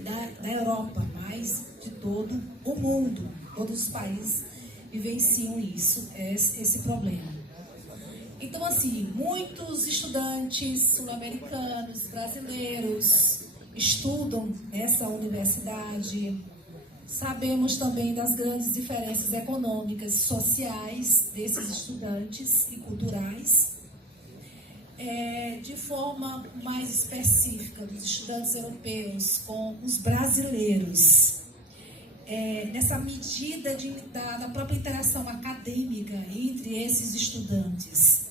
da Europa, mas de todo o mundo. Todos os países vivenciam esse problema. Então, assim, muitos estudantes sul-americanos, brasileiros, estudam nessa universidade. Sabemos também das grandes diferenças econômicas, sociais desses estudantes e culturais. De forma mais específica, dos estudantes europeus com os brasileiros. Nessa medida da própria interação acadêmica entre esses estudantes,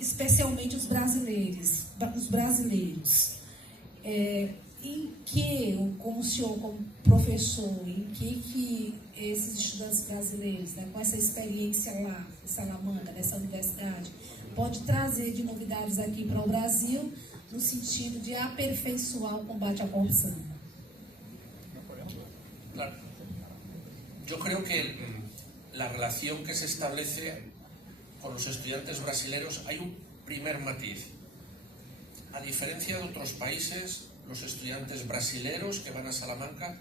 especialmente os brasileiros, em que, como o senhor, como professor, em que esses estudantes brasileiros, né, com essa experiência lá em Salamanca, nessa universidade, pode trazer de novidades aqui para o Brasil, no sentido de aperfeiçoar o combate à corrupção? Claro. Yo creo que la relación que se establece con los estudiantes brasileños, hay un primer matiz. A diferencia de otros países, los estudiantes brasileños que van a Salamanca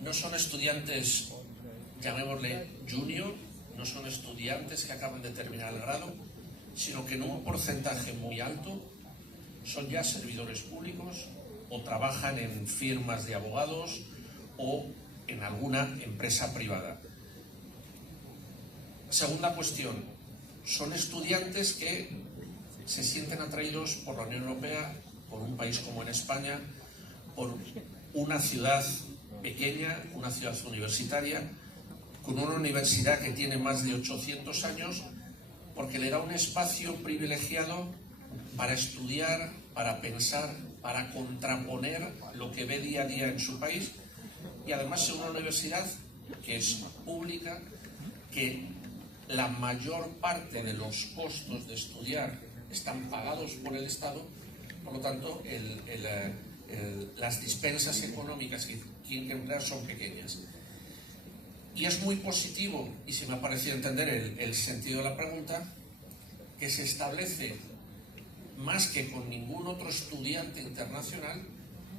no son estudiantes, llamémosle junior, no son estudiantes que acaban de terminar el grado, sino que en un porcentaje muy alto son ya servidores públicos o trabajan en firmas de abogados o en alguna empresa privada. Segunda cuestión, son estudiantes que se sienten atraídos por la Unión Europea, por un país como en España, por una ciudad pequeña, una ciudad universitaria, con una universidad que tiene más de 800 años, porque le da un espacio privilegiado para estudiar, para pensar, para contraponer lo que ve día a día en su país, y además es una universidad que es pública, que la mayor parte de los costos de estudiar están pagados por el Estado, por lo tanto las dispensas económicas que tienen que emplear son pequeñas. Y es muy positivo, y se me ha parecido entender el sentido de la pregunta, que se establece, más que con ningún otro estudiante internacional,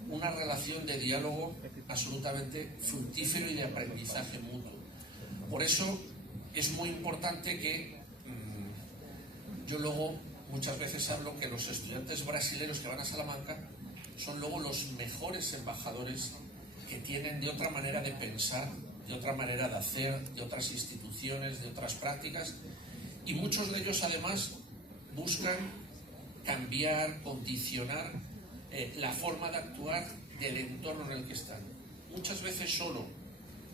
una relación de diálogo absolutamente fructífero y de aprendizaje mutuo. Por eso es muy importante que yo luego muchas veces hablo que los estudiantes brasileños que van a Salamanca son luego los mejores embajadores que tienen de otra manera de pensar, de otra manera de hacer, de otras instituciones, de otras prácticas, y muchos de ellos además buscan cambiar, condicionar la forma de actuar del entorno en el que están. Muchas veces solo,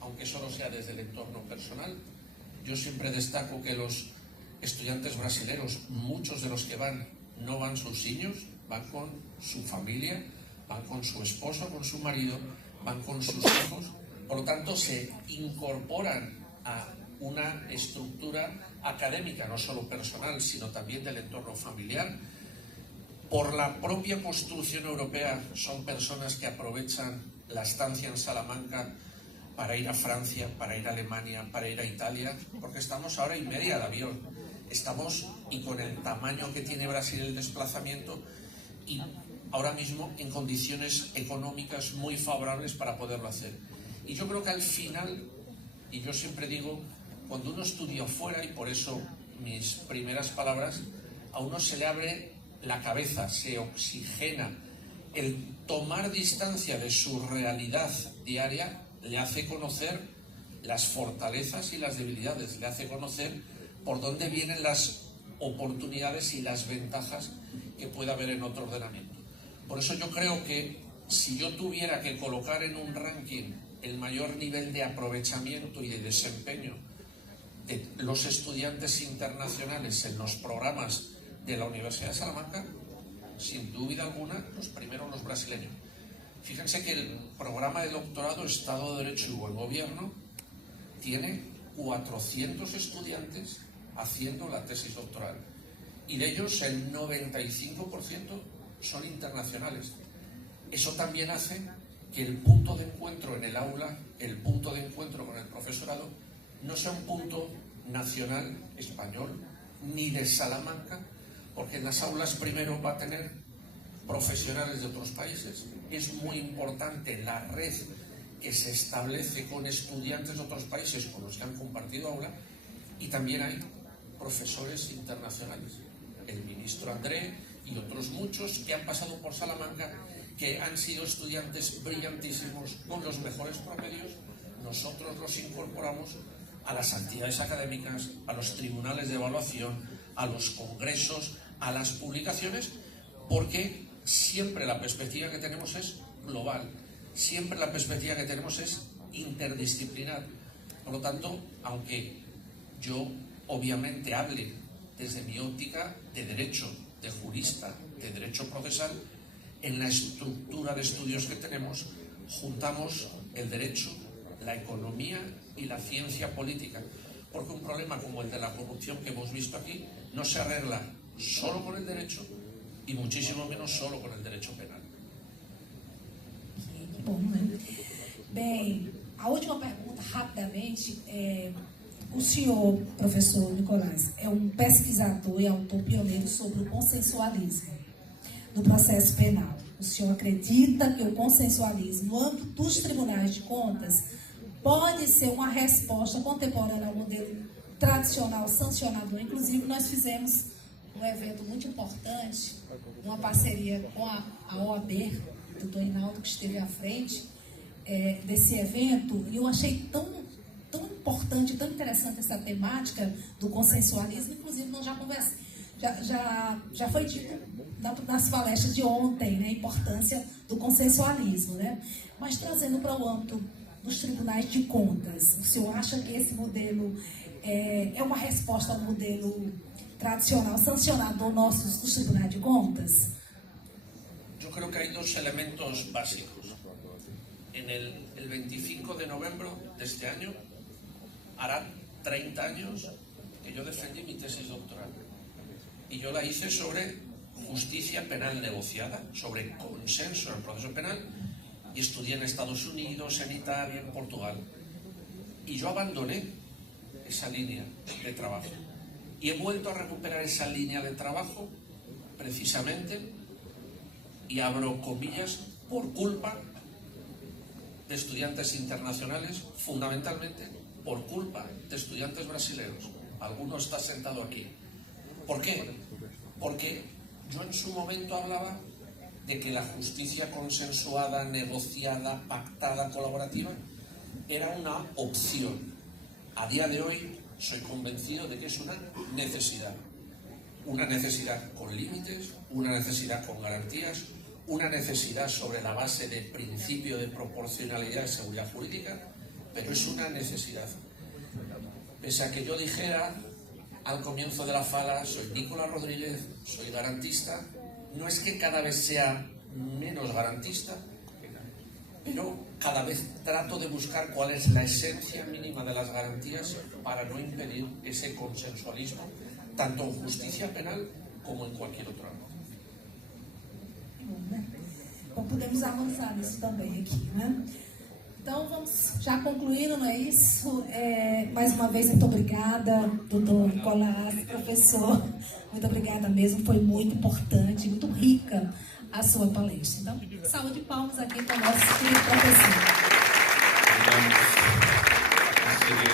aunque solo sea desde el entorno personal. Yo siempre destaco que los estudiantes brasileños, muchos de los que van, no van sozinhos, van con su familia, van con su esposo, con su marido, van con sus hijos. Por lo tanto, se incorporan a una estructura académica, no solo personal, sino también del entorno familiar. Por la propia Constitución Europea, son personas que aprovechan la estancia en Salamanca para ir a Francia, para ir a Alemania, para ir a Italia, porque estamos a hora y media de avión. Estamos, y con el tamaño que tiene Brasil el desplazamiento, y ahora mismo en condiciones económicas muy favorables para poderlo hacer. Y yo creo que al final, y yo siempre digo, cuando uno estudia fuera, y por eso mis primeras palabras, a uno se le abre la cabeza, se oxigena. El tomar distancia de su realidad diaria le hace conocer las fortalezas y las debilidades, le hace conocer por dónde vienen las oportunidades y las ventajas que puede haber en otro ordenamiento. Por eso yo creo que si yo tuviera que colocar en un ranking el mayor nivel de aprovechamiento y de desempeño de los estudiantes internacionales en los programas de la Universidad de Salamanca, sin duda alguna, los primeros los brasileños. Fíjense que el programa de doctorado Estado de Derecho y Buen Gobierno tiene 400 estudiantes haciendo la tesis doctoral, y de ellos el 95% son internacionales. Eso también hace que el punto de encuentro en el aula, el punto de encuentro con el profesorado, no sea un punto nacional, español, ni de Salamanca, porque en las aulas primero va a tener profesionales de otros países, es muy importante la red que se establece con estudiantes de otros países con los que han compartido aula, y también hay profesores internacionales, el ministro André y otros muchos que han pasado por Salamanca, que han sido estudiantes brillantísimos con los mejores promedios. Nosotros los incorporamos a las actividades académicas, a los tribunales de evaluación, a los congresos, a las publicaciones, porque siempre la perspectiva que tenemos es global, siempre la perspectiva que tenemos es interdisciplinar. Por lo tanto, aunque yo obviamente hable desde mi óptica de derecho, de jurista, de derecho procesal, en la estructura de estudios que tenemos juntamos el derecho, la economía y la ciencia política, porque un problema como el de la corrupción que hemos visto aquí no se arregla solo con el derecho y muchísimo menos solo con el derecho penal. Que bom, né? Bem, a última pergunta, rapidamente, o senhor, professor Nicolás, é um pesquisador e autor pioneiro sobre o consensualismo no processo penal. O senhor acredita que o consensualismo no âmbito dos tribunais de contas pode ser uma resposta contemporânea ao modelo tradicional sancionador? Inclusive, nós fizemos um evento muito importante, uma parceria com a OAB, do Dr. Hinaldo, que esteve à frente desse evento, e eu achei tão importante, tão interessante essa temática do consensualismo. Inclusive, nós já foi dito nas palestras de ontem, né, a importância do consensualismo, né? Mas trazendo para o âmbito dos tribunais de contas, o senhor acha que esse modelo é uma resposta ao modelo tradicional sancionador nosso dos tribunais de contas? Yo creo que hay dos elementos básicos. El 25 de noviembre de este año hará 30 años que yo defendí mi tesis doctoral. Y yo la hice sobre justicia penal negociada, sobre consenso en el proceso penal, y estudié en Estados Unidos, en Italia, en Portugal. Y yo abandoné esa línea de trabajo. Y he vuelto a recuperar esa línea de trabajo precisamente, y abro comillas, por culpa de estudiantes internacionales, fundamentalmente por culpa de estudiantes brasileños. Alguno está sentado aquí. ¿Por qué? Porque yo en su momento hablaba de que la justicia consensuada, negociada, pactada, colaborativa, era una opción. A día de hoy soy convencido de que es una necesidad. Una necesidad con límites, una necesidad con garantías, una necesidad sobre la base de principio de proporcionalidad y seguridad jurídica, pero es una necesidad. Pese a que yo dijera al comienzo de la fala, soy Nicolás Rodríguez, soy garantista, no es que cada vez sea menos garantista, pero cada vez trato de buscar cuál es la esencia mínima de las garantías para no impedir ese consensualismo, tanto en justicia penal como en cualquier otro ámbito. Bom, podemos avançar nisso também aqui, né? Então, vamos já concluindo, não é isso? Mais uma vez, muito obrigada, doutor Nicolás, professor. Muito obrigada mesmo, foi muito importante, muito rica a sua palestra. Então, salva de palmas aqui para o nosso querido professor.